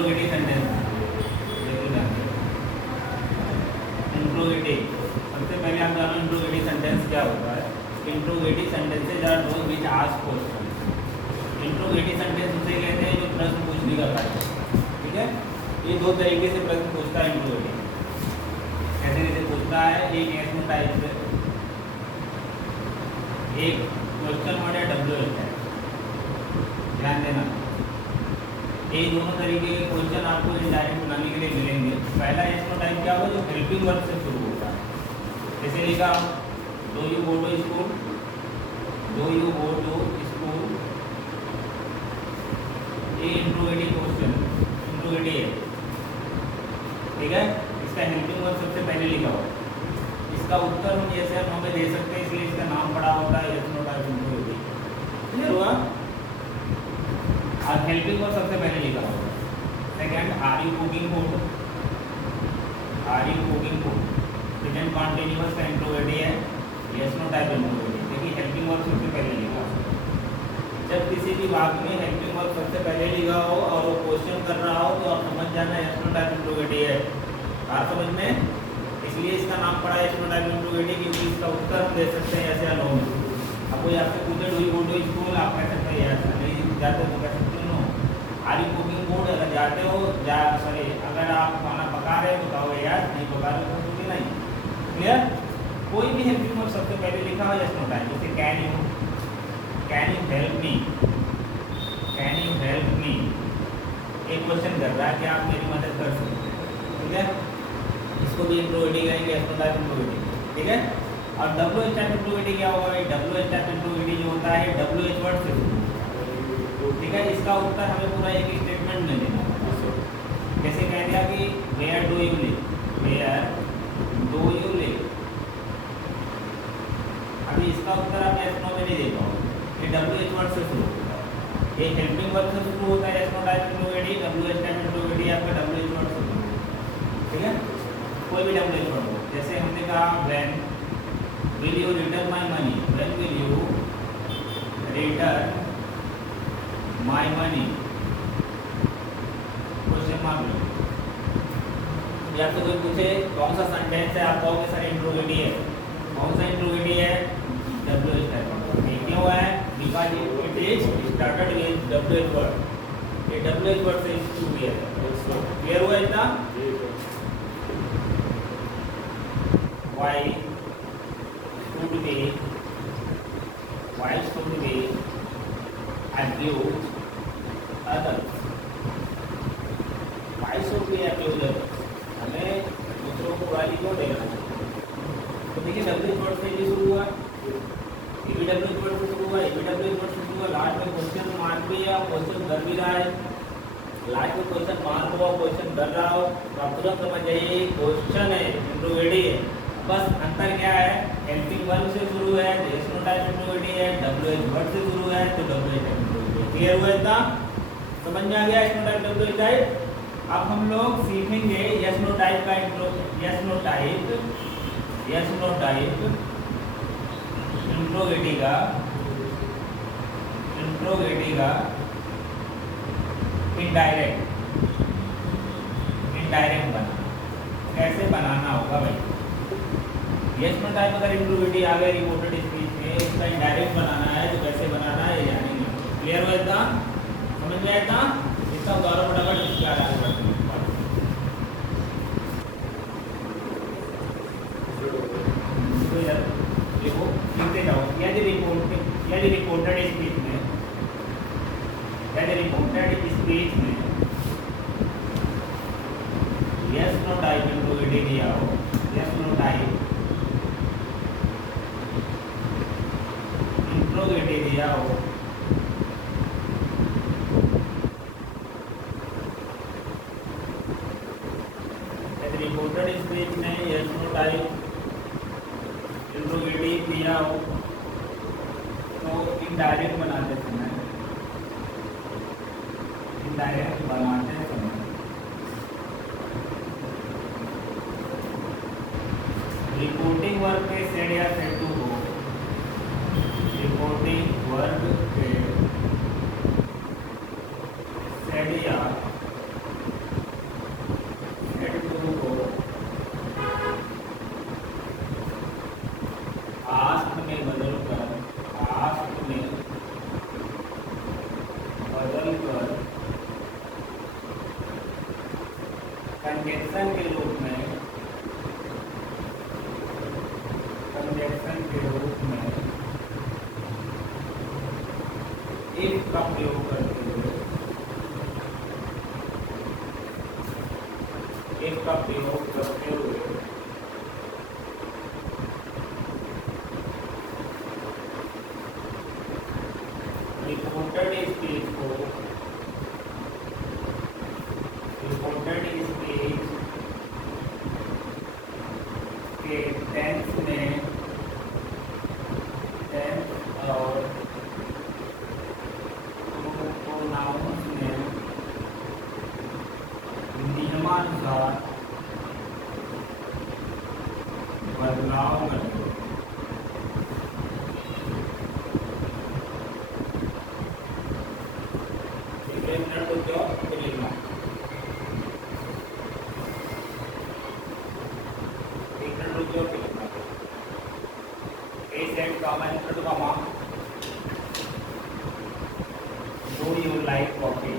Interrogative sentence interrogative सबसे पहले आप जानो इंट्रोगेटिव सेंटेंस क्या होता है। Interrogative sentences are those which ask question. Interrogative sentence उसे कहते हैं जो प्रश्न पूछने का कार्य, ठीक है। ये दो तरीके से प्रश्न पूछता है इंट्रोगेटिव। कैसे कैसे पूछता है, एक एसनो टाइप से, एक क्वेश्चन वर्ड है डब्ल्यूएच है, ध्यान देना। ये दोनों तरीके के क्वेश्चन आपको इनडायरेक्ट बनाने के लिए मिलेंगे। पहला एसनो टाइप क्या होगा, जो हेल्पिंग वर्ब से शुरू होता है। जैसे लिखा do you go to school, do you go to school, ये इंट्रोगेटिव क्वेश्चन इंट्रोगेटिव है, ठीक है। इसका हेल्पिंग वर्ब सबसे पहले लिखा हो, इसका उत्तर हम जैसे हम हमें दे सकते हैं, इसलिए इसका नाम पड़ा होता है एसनो टाइप इंट्रोगेटिव, क्लियर हुआ। और हेल्पिंग वर्ब सबसे पहले लिखा होगा। Second, are you cooking food, are you cooking food, present continuous का इंट्रोगेटिव है, यस नो टाइप इंट्रोगेटिव। देखिए हेल्पिंग वर्ब सबसे पहले लिखा हो। जब किसी भी वाक्य में हेल्पिंग वर्ब सबसे पहले लिखा हो और वो क्वेश्चन कर रहा हो, तो आप समझ जाना यस नो टाइप इंट्रोगेटिव है। बात समझ में, इसलिए इसका नाम पड़ा यस नो टाइप इंट्रोगेटिव, क्योंकि इसका उत्तर हम दे सकते हैं ऐसे या नो। अब कोई आपसे पूछे do you go to school, आप कह सकते हैं यस, नहीं जाते तो कह सकते हो no. Are you cooking food, अगर जाते हो सॉरी अगर आप खाना पका रहे हो तो कहोगे यस, नहीं पका रहे हो तो नहीं, क्लियर। कोई भी हेल्पिंग वर्ब सबसे पहले लिखा हो यस नो टाइप। जैसे can you help me, can you help me, एक क्वेश्चन कर रहा है कि आप मेरी मदद कर सकते हैं, ठीक है। इसको भी इंट्रोगेटिव कहेंगे, यस नो टाइप इंट्रोगेटिव, ठीक है। और डब्ल्यू एच टाइप इंट्रोगेटिव क्या होगा, डब्ल्यू एच टाइप इंट्रोगेटिव जो होता है डब्ल्यू एच वर्ड से, ठीक है। इसका उत्तर हमें पूरा एक स्टेटमेंट में देना है। जैसे कह दिया कि where do you live, where do you live, अभी इसका उत्तर आप यस नो में नहीं दे पाओगे, ये डब्ल्यू एच वर्ड से शुरू होता है। ये हेल्पिंग वर्ब से शुरू होता है yes no type interrogative, W H type interrogative आपका डब्ल्यू एच वर्ड से शुरू होता है, ठीक है। कोई भी डब्ल्यू एच वर्ड हो, जैसे हमने कहा when will you return my money, when will you return my money, question mark. या तो कोई पूछे कौन सा सेंटेंस है, आप कहोगे सर इंट्रोगेटिव है। कौन सा इंट्रोगेटिव है, डब्ल्यू एच टाइप। ये क्यों है, because it is started with W H word, ये डब्ल्यू एच वर्ड से शुरू किया है। क्लियर हुआ इतना। Why should be, why should we accuse others, why should we accuse others, हमें दूसरों को बुराई क्यों देना। तो देखिए डब्ल्यू वर्ड से ये शुरू हुआ, ये भी डब्ल्यू वर्ड से शुरू हुआ, ये भी डब्ल्यू वर्ड से शुरू हुआ, लास्ट में क्वेश्चन मार्क भी है, क्वेश्चन कर भी रहा है, लास्ट में क्वेश्चन मार्क हुआ, क्वेश्चन कर रहा हो, तो आप तुरंत समझ जाइए क्वेश्चन है, इंट्रोगेटिव है। बस अंतर क्या है, हेल्पिंग वर्ब से शुरू है तो यस नो टाइप इंट्रोगेटिव है, डब्ल्यू एच वर्ड से शुरू है तो W H type interrogative. Clear हुआ इतना, समझ में आ गया yes no type W H type. अब हम लोग सीखेंगे यस नो टाइप का यस नो टाइप इंट्रोगेटिव का इनडायरेक्ट बना, कैसे बनाना होगा भाई। यस नो टाइप अगर इंट्रोगेटिव आ गया रिपोर्टेड स्पीच में, इसका इनडायरेक्ट बनाना है तो कैसे बनाना है ये जानेंगे। क्लियर हुआ इतना, समझ में आया इतना। इसका उदाहरण फटाफट क्या है, देखो लिखते जाओ। यदि रिपोर्टेड स्पीच में यस नो टाइप इंट्रोगेटिव दिया हो, यस नो टाइप इंट्रोगेटिव दिया हो, यदि रिपोर्टेड स्पीच में यस नो टाइप इंट्रोगेटिव दिया हो तो इनडायरेक्ट बनाते समय रिपोर्टिंग वर्ब के सेड या सेड टू हो, रिपोर्टिंग वर्ब के सेड या कंजक्शन के रूप में इफ का प्रयोग करते हुए रिपोर्टेड स्पीच के टेंस में और प्रोनाउंस में नियमानुसार बदलाव करें। Do you like coffee?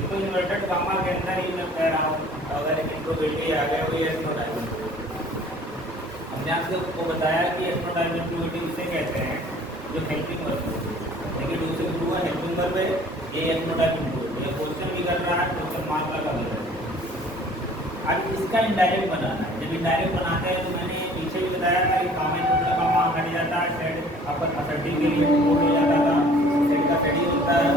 तो इन्वर्टेड कॉमा के अंदर ही मैं कह रहा हूँ, अगर एक इंट्रोगेटिव आ गया वो यस नो टाइप हमने आपको बताया कि यस नो टाइप इंट्रोगेटिव इसे कहते हैं जो हेल्पिंग वर्ब है, लेकिन दूसरे ग्रुप है हेल्पिंग वर्ब है, ये यस नो टाइप इंट्रोगेटिव है, क्वेश्चन भी कर रहा है, क्वेश्चन मार्क लगा दे रहा है। अब इसका इनडायरेक्ट बनाना है। जब इनडायरेक्ट बनाते हैं तो मैंने पीछे भी बताया था कि कॉमा कॉमा हट जाता है, सेट अपन असर्टिव के लिए कोड हो जाता था, सेट का सेट ही होता है,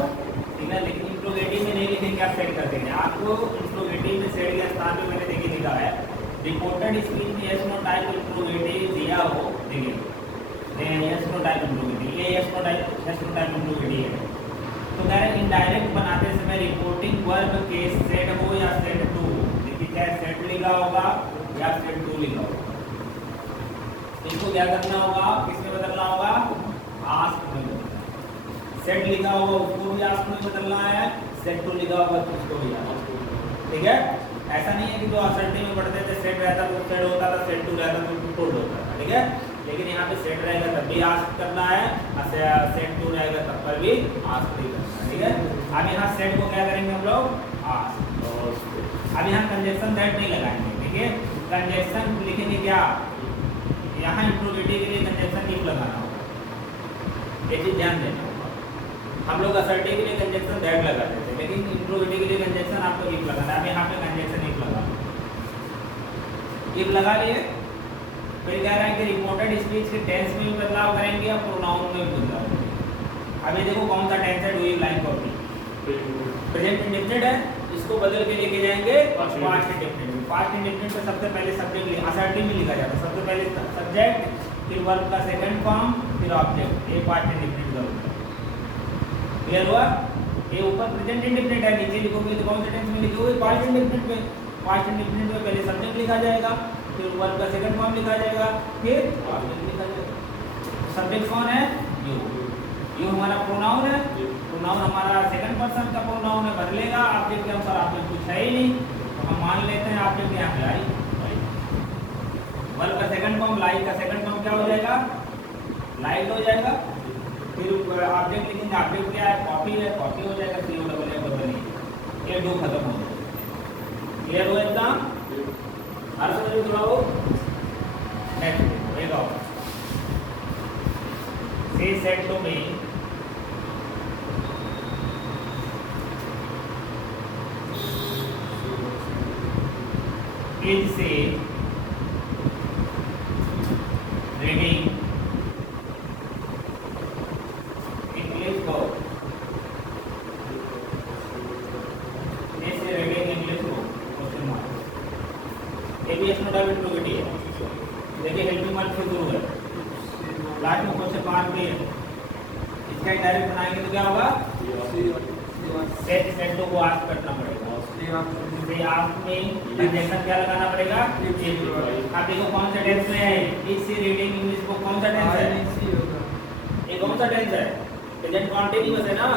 ठीक है। लेकिन इंट्रोगेटिव में नहीं लिखेंगे, आप सेट कर देंगे। आपको इंट्रोगेटिव में सेट के स्थान पे मैंने देखिए लिखा है रिपोर्टेड स्पीच में यस नो टाइप इंट्रोगेटिव दिया हो, देखिए यस नो टाइप इंट्रोगेटिव, ये यस नो टाइप इंट्रोगेटिव है। तो कह रहे इनडायरेक्ट बनाते समय रिपोर्टिंग वर्ब के सेट हो या सेट टू, देखिए चाहे सेट लिखा होगा या सेट टू लिखा होगा, इसको क्या करना होगा, किसमें बदलना होगा, आस्क में। सेट लिखा होगा उसको भी आस्क में बदलना है, सेट टू लिखा होगा तो उसको भी आस्क, ठीक है। ऐसा नहीं है कि जो असर्टिव में पढ़ते थे सेट रहता तो सेट होता था, सेट टू रहता तो टोल्ड होता था, ठीक है। लेकिन यहाँ पे सेट रहेगा तब भी आस्क करना है, सेट टू रहेगा तब पर भी आस्क ही करना है, ठीक है। अब यहाँ सेट को क्या करेंगे हम लोग, आस्क। अब यहाँ कंजक्शन दैट नहीं लगाएंगे, ठीक है। कंजक्शन लिखेंगे क्या, यहाँ इंट्रोगेटिव के लिए कंजक्शन इफ लगाना होगा, ये चीज ध्यान देना होगा। हम लोग असर्टिव के लिए कंजक्शन दैट लगा देते हैं, लेकिन इंट्रोगेटिव के लिए कंजक्शन आपको इफ लगाना है। अब यहाँ पे कंजक्शन इफ लगा लिए, फिर कह रहा है कि रिपोर्टेड स्पीच के टेंस में भी बदलाव करेंगे और प्रोनाउन में भी बदलाव करेंगे। अभी देखो कौन सा टेंस है, do you like coffee, present indefinite है, इसको बदल के लेके जाएंगे पास्ट इंडेफिनिट में। पास्ट इंडेफिनिट में सबसे पहले सब्जेक्ट असर्टिव में लिखा जाता है, सबसे पहले सब्जेक्ट, फिर वर्ब का सेकंड फॉर्म, फिर ऑब्जेक्ट, ये पास्ट इंडेफिनिट का होता है। क्लियर हुआ? ये ऊपर प्रेजेंट इंडेफिनिट है, नीचे लिखोगे तो कौन से टेंस में लिखोगे, पास्ट इंडेफिनिट में। पास्ट इंडेफिनिट में पहले सब्जेक्ट लिखा जाएगा, फिर वर्ब का सेकंड फॉर्म लिखा जाएगा, फिर ऑब्जेक्ट लिखा जाएगा। सब्जेक्ट कौन है, यू। यू हमारा प्रोनाउन है, प्रोनाउन हमारा सेकंड पर्सन का प्रोनाउन है, बदलेगा ऑब्जेक्ट के अनुसार। ऑब्जेक्ट कुछ है ही नहीं तो हम मान लेते हैं ऑब्जेक्ट यहाँ पे लाई। वर्ब का सेकंड फॉर्म, लाइक का सेकंड फॉर्म क्या हो जाएगा, लाइट हो जाएगा। फिर ऑब्जेक्ट लिखेंगे, ऑब्जेक्ट क्या है, कॉपी है, कॉपी हो जाएगा, CO डबल ए बदल नहीं, ये दो खत्म हो जाएगा। क्लियर हो एकदम, हर समझ में थोड़ा हो। नेक्स्ट एक और से said to me is say reading English book, is reading English book, question mark. ये भी इसमें डबल इंट्रोगेटिव है, देखिए हेल्पिंग वर्ब से शुरू है, लास्ट में क्वेश्चन मार्क भी है। इसका डायरेक्ट बनाएंगे तो क्या होगा, सेट टू को आस्क करना पड़ेगा, आप में कंजक्शन क्या लगाना पड़ेगा। आप देखो कौन सा टेंस में है, इज रीडिंग इंग्लिश बुक, कौन सा टेंस है, ये कौन सा टेंस है, प्रेजेंट कॉन्टिन्यूअस है ना।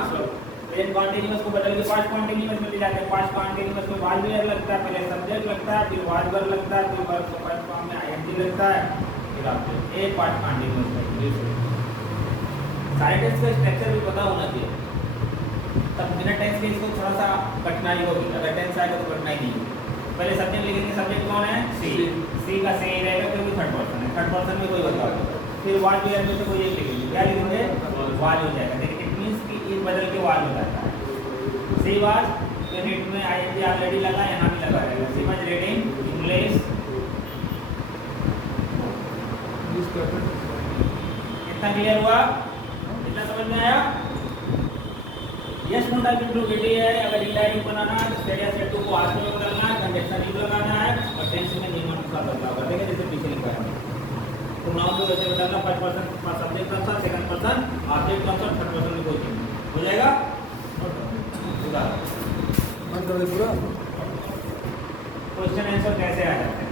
प्रेजेंट कॉन्टिन्यूअस को बदल के पास्ट कॉन्टिन्यूअस में ले जाते हैं। पास्ट कॉन्टिन्यूअस में वाज वेयर लगता है, पहले सब्जेक्ट लगता है, फिर वाज वर्ब लगता है, फिर वर्ब को फर्स्ट फॉर्म में आईएनजी लगता है, फिर ऑब्जेक्ट। एक पास्ट कॉन्टिन्यूअस है। सारे टेंस का स्ट्रक्चर भी पता होना चाहिए। तब बिना टेंस के इसको थोड़ा सा कठिनाई होगी, अगर टेंस आएगा तो कठिनाई नहीं होगी। पहले सब्जेक्ट लिखेंगे, सब्जेक्ट कौन है? सी। सी का सही रहेगा क्योंकि थर्ड पर्सन है, थर्ड पर्सन में कोई बदलाव नहीं। फिर वाज भी है तो कोई एक लिखेंगे, क्या लिखेंगे? वाज हो जाएगा। देखिए इट मींस कि इस बदल के वाज हो जाता है। सी वाज, तो रीड में आईएनजी ऑलरेडी लगा, यहाँ भी लगा रहेगा। She was reading English. इतना क्लियर हुआ? इतना समझ में आया? यस नो टाइप इंट्रोगेटिव है, अगर इनडायरेक्ट बनाना है तो स्टेट या सेट को आस में बदलना है, कंडीशन यू लगाना है और टेंस में नियम अनुसार बदलाव कर देंगे जैसे पीछे लिखा है। तो नाउन को वैसे बदलना, फर्स्ट पर्सन सब्जेक्ट का आंसर, सेकंड पर्सन ऑब्जेक्ट का आंसर, थर्ड पर्सन में कोई चेंज हो जाएगा। मन कर दे पूरा। क्वेश्चन आंसर कैसे आ जाते हैं?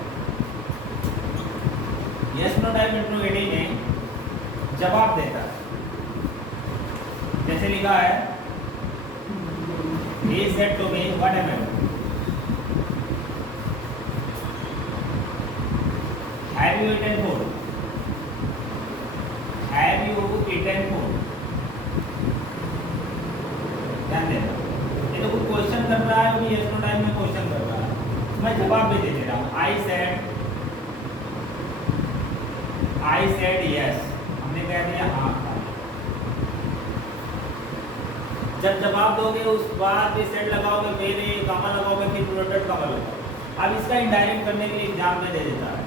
यस नो टाइप इंट्रोगेटिव में जवाब देता है, जैसे लिखा है he said to me what am I? Have you eaten food? Have you eaten food? ध्यान देना, ये तो कुछ क्वेश्चन कर रहा है, यस नो टाइम में क्वेश्चन कर रहा है, मैं जवाब भी दे रहा हूँ। I said yes, हमने कह दिया हाँ। जब जवाब दोगे उस बाद भी सेट लगाओगे, मेरे कामा लगाओगे, फिर प्रोडक्ट कामा लगाओगे। अब इसका इनडायरेक्ट करने के लिए एग्जाम में दे देता है।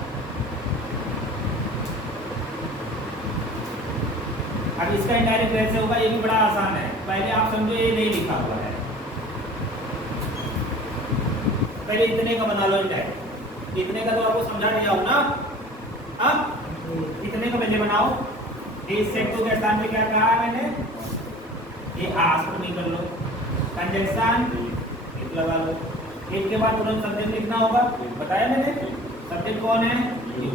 अब इसका इनडायरेक्ट कैसे होगा, ये भी बड़ा आसान है। पहले आप समझो ये नहीं लिखा हुआ है, पहले इतने का बना लो इनडायरेक्ट। इतने का तो आपको समझा दिया हो ना, हाँ? इतने का पहले बनाओ। इस सेट को के स्थान पे क्या कहा है मैंने? ये आस पर नहीं कर लो, कंजंक्शन एक लगा लो। एक के बाद तुरंत सब्जेक्ट लिखना होगा, बताया मैंने। सब्जेक्ट कौन है? यू।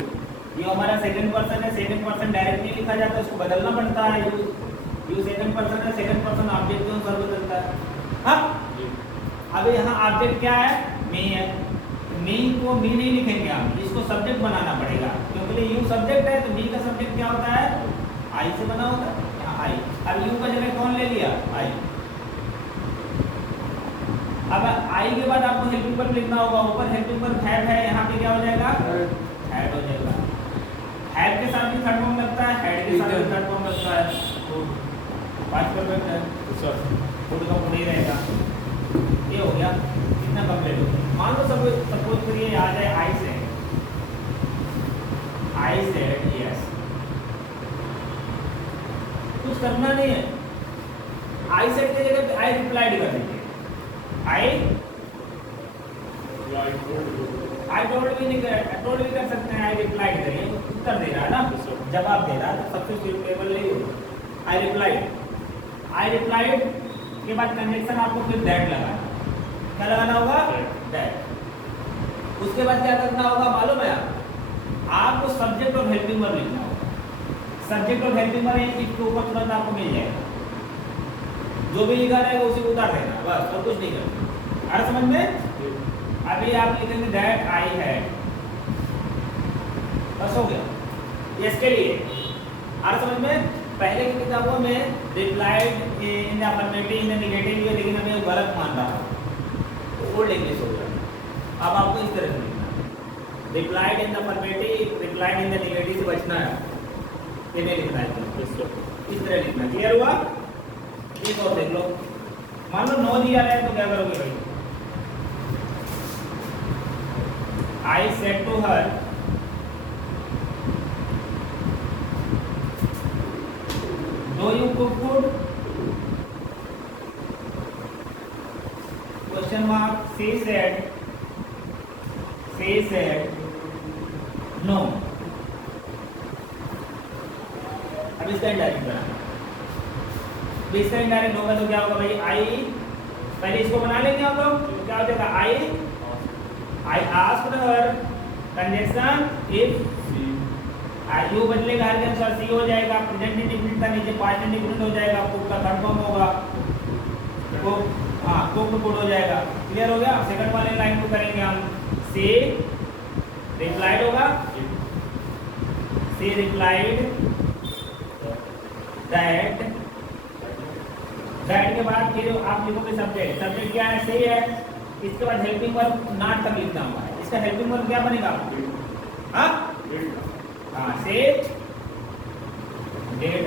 ये हमारा सेकंड पर्सन है, सेकंड पर्सन डायरेक्ट नहीं लिखा जाता, उसको बदलना पड़ता है। यू सेकंड पर्सन है, सेकंड पर्सन ऑब्जेक्ट के अनुसार बदलता है। हाँ, अब यहाँ ऑब्जेक्ट क्या है? मी है। मी को मी नहीं लिखेंगे हम, इसको सब्जेक्ट बनाना पड़ेगा, क्योंकि यू सब्जेक्ट है तो मी का सब्जेक्ट क्या होता है? आई से बना होता है, आई। अब यू का जगह कौन ले लिया? आई। अब आई के बाद आपको हेल्पिंग वर्ब लिखना होगा, ऊपर हेल्पिंग वर्ब हैव है, यहाँ पे क्या हो जाएगा? हैड हो जाएगा। हैव के साथ भी थर्ड फॉर्म लगता है, हैड के साथ भी थर्ड फॉर्म लगता है, तो पांच परफेक्ट है, फुट का फुट ही रहेगा। ये हो गया, कितना कंप्लीट हो गया। मान लो सपोज करिए आ जाए आई से, आई सेड यस, कुछ करना नहीं है। आई सेड की जगह पे आई रिप्लाइड कर दीजिए। आई टोल्ड भी नहीं टोल्ड भी कर सकते हैं, आई रिप्लाइड करिए, उत्तर दे रहा है ना, जवाब दे रहा है, तो सबसे सुटेबल नहीं होगा। आई रिप्लाइड के बाद कंजंक्शन आपको फिर दैट लगाना, क्या लगाना होगा? दैट। उसके बाद क्या करना होगा मालूम है आपको? सब्जेक्ट और हेल्पिंग वर्ब लिखना होगा। सब्जेक्ट और हेल्पिंग वर्ब इसके ऊपर तुरंत आपको मिल जाएगा, जो भी लिखा रहेगा उसी को उतार देना, बस, और कुछ नहीं करना। आ समझ में? अभी आप लिखेंगे दैट आई हैड, बस हो गया। इसके लिए आ समझ में? पहले की किताबों में replied in the affirmative in the negative, लेकिन हमें वो गलत मान रहा है, ओल्ड इंग्लिश हो गया। अब आपको इस तरह से लिखना, replied in the affirmative, replied in the negative से बचना है, ये नहीं लिखना है, इस तरह लिखना। क्लियर हुआ? एक और देख लो, मान लो नो दिया है तो क्या करोगे भाई? I said to her do you cook food? Question mark. She said no. अब इसका इंडायरेक्ट बनाना, इसका इंडायरेक्ट होगा तो क्या होगा भाई? आई, पहले इसको बना लेंगे हम लोग, तो क्या हो जाएगा? I asked her, conjunction if, you बदलेगा हर के अनुसार, सी हो जाएगा, प्रेजेंट इंडेफिनिट का नीचे पास्ट इंडेफिनिट हो जाएगा, कुक का थर्ड फॉर्म होगा, तो हाँ कुक फूड हो जाएगा। क्लियर हो गया? सेकंड वाले लाइन को करेंगे हम, सी रिप्लाइड होगा, सी रिप्लाइड दैट दैट के बाद फिर आप लिखोगे सब्जेक्ट। सब्जेक्ट क्या है? से है। इसके बाद हेल्पिंग वर्ब नॉट तक लिखना हुआ है। इसका हेल्पिंग वर्ब क्या बनेगा? हाँ हाँ, से डेट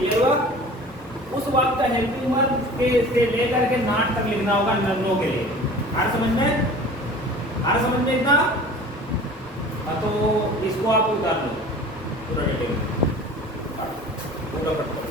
ये हुआ। उस वाक्य का हेल्पिंग वर्ब से लेकर के नॉट तक लिखना होगा नो के लिए। हर समझ में? हर समझ में इतना? तो इसको आप उतार लो पूरा डिटेल पूरा।